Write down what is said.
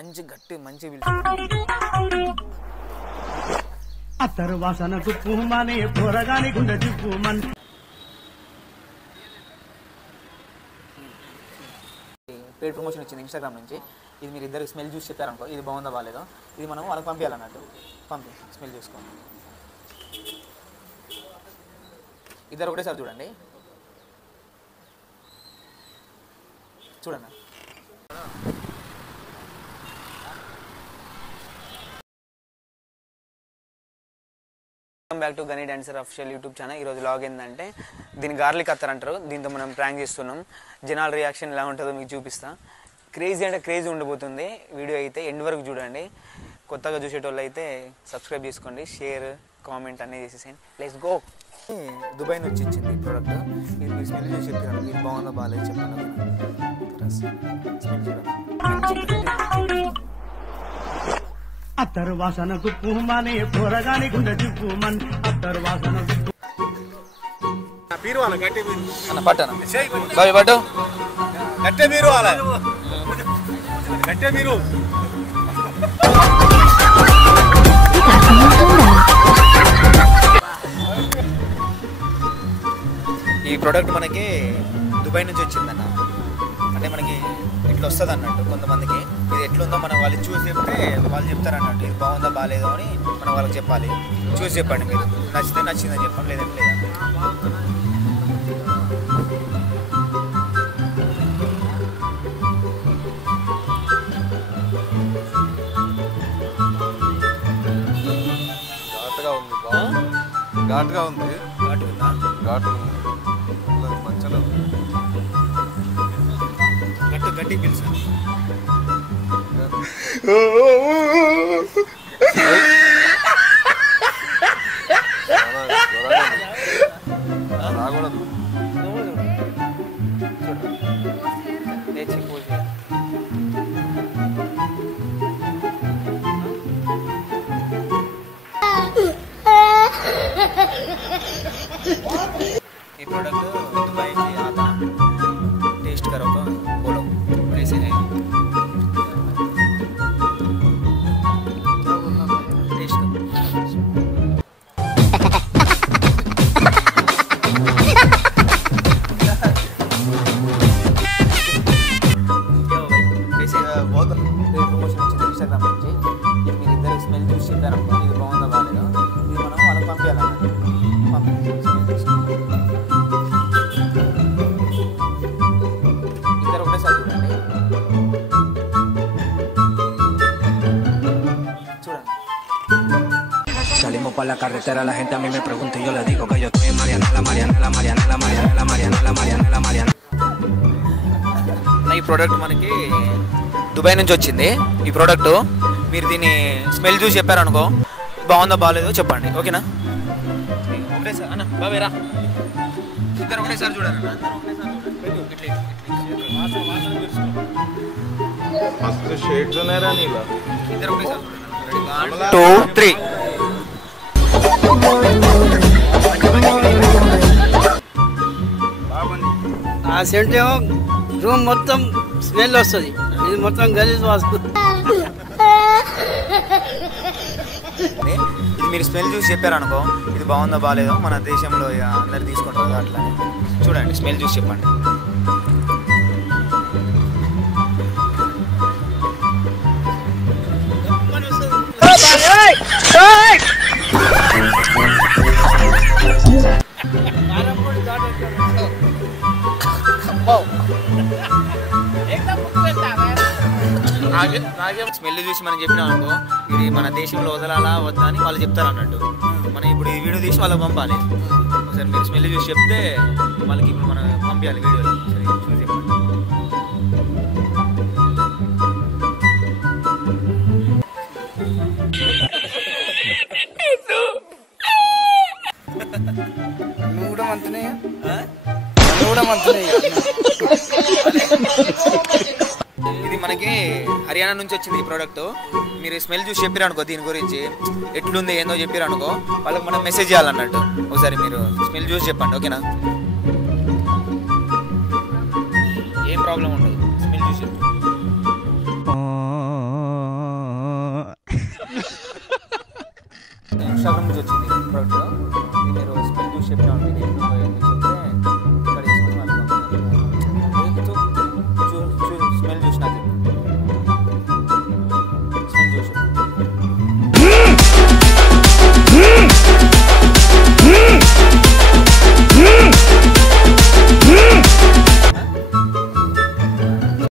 మంచి గట్టి మంచి అత్తరు వాసన గుప్పుమని పోరగాని గుండె జిప్పుమని పేడ్ ప్రమోషన్ వచ్చింది ఇన్స్టాగ్రామ్ నుంచి. ఇది మీరు ఇద్దరు స్మెల్ చూసి చెప్పారనుకో ఇది బాగుందా బాగాలేదో, ఇది మనం వాళ్ళకి పంపించాలన్నట్టు. స్మెల్ చూసుకోండి. ఇద్దరు ఒకటేసారి చూడండి. చూడండి. వెల్కమ్ బ్యాక్ టు గనీ డాన్సర్ అఫిషియల్ యూట్యూబ్ ఛానల్. ఈరోజు లాగ్ ఏంటంటే దీన్ని గార్లిక్ అత్తర్ అంటారు. దీంతో మనం ప్రాంక్ చేస్తున్నాం. జనాల రియాక్షన్ ఎలా ఉంటుందో మీకు చూపిస్తా. క్రేజీ అంటే క్రేజీ ఉండబోతుంది. వీడియో అయితే ఎండ్ వరకు చూడండి. కొత్తగా చూసేటోళ్ళు అయితే సబ్స్క్రైబ్ చేసుకోండి, షేర్ కామెంట్ అన్నీ చేసేసేయండి. Let's go. దుబాయ్ నుంచి ఇచ్చింది ప్రోడక్ట్. ఇది మీరు స్మెల్ చేసి చెప్పారు, ఇది బాగుందో బాగాలేదు చెప్పాను. స్మెల్ చూడండి. అత్తరు వాసన గుప్పుమని పోరగాని గుండె జిప్పుమని అత్తరు వాసన పట్టను బావి పట్టు గట్టే మీరు అలా గట్టే మీరు ఈ ప్రోడక్ట్ మనకి దుబాయ్ నుంచి వచ్చిందన్న. అంటే మనకి ఇట్లా వస్తుంది అన్నట్టు. కొంతమందికి ఇది ఎట్లుందో మనం వాళ్ళు చూసి చెప్తే వాళ్ళు చెప్తారు అన్నట్టు. ఇది బాగుందా బాగాలేదో అని మనం వాళ్ళకి చెప్పాలి. చూసి చెప్పండి, మీరు నచ్చితే నచ్చిందని చెప్పండి, లేదంటే లేదండి. ఘాటుగా ఉంది, ఘాటుగా ఉంది, ఘాటుగా ఘాటు మంచిగా గట్టి గట్టి పిలుసు. రాకూడదు. ये प्रोडक्ट दुबई से आता टेस्ट करो को बोलो कैसे है टेस्ट बहुत प्रमोशन వచ్చింది ఇన్స్టాగ్రామ్ నుంచి. ఇది మీరు ఇద్దరు స్మెల్ చూసి చెప్పారనుకో ఇది బాగుందా బాగాలేదో, ఇది మనం వాళ్ళకి పంపించాలన్నట్టు. ఇద్దరు ఒకటేసారి చూడండి. చూడండి. Salimos para la carretera, la gente a mí me pregunta y yo le digo que yo estoy en Marianela, Marianela, Marianela, Marianela, Marianela, Marianela, Marianela. ఈ ప్రోడక్ట్ మనకి దుబాయ్ నుంచి వచ్చింది. ఈ ప్రోడక్ట్ మీరు దీన్ని స్మెల్ చూసి చెప్పారనుకో బాగుందో బాగాలేదో చెప్పండి, ఓకేనా? ఒకటేసారి అన్న బావేరా ఇద్దరు ఒకటేసారి చూడండి. मस्त शेड्स ఉన్నాయి రా నీలా. ఇద్దరు ఒకటేసారి చూడండి. 1 2 3 ఆ సెంట్ ఏమో రూమ్ మొత్తం స్మెల్ వస్తుంది, ఇది మొత్తం గలీజ్ వాసన. ఇది మీరు స్మెల్ చూసి చెప్పారనుకో ఇది బాగుందో బాగాలేదో, మన దేశంలో అందరు తీసుకుంటారు అట్లా. చూడండి, స్మెల్ చూసి చెప్పండి. స్మెల్ చూసి మనం చెప్పినాం అనుకో ఇది మన దేశంలో వదలాలా వద్దా అని వాళ్ళు చెప్తారు అన్నట్టు. మనం ఇప్పుడు ఈ వీడియో తీసి వాళ్ళకి పంపాలి. ఒకసారి మీరు స్మెల్ చూసి చెప్తే వాళ్ళకి ఇప్పుడు మనం పంపించాలి వీడియోలు. సరే చూసి చెప్పండి. నువ్వు కూడా మంతనే కూడా మంతనే. ఇది మనకి హర్యానా నుంచి వచ్చింది ఈ ప్రోడక్ట్. మీరు స్మెల్ చూసి చెప్పారు అనుకో దీని గురించి ఎట్లుంది ఏందో చెప్పారు అనుకో వాళ్ళకి మనం మెసేజ్ చేయాలన్నట్టు. ఒకసారి మీరు స్మెల్ చూసి చెప్పండి, ఓకేనా? ఏం ప్రాబ్లం ఉండదు, స్మెల్ చూసి చెప్పండి. చెప్పినావు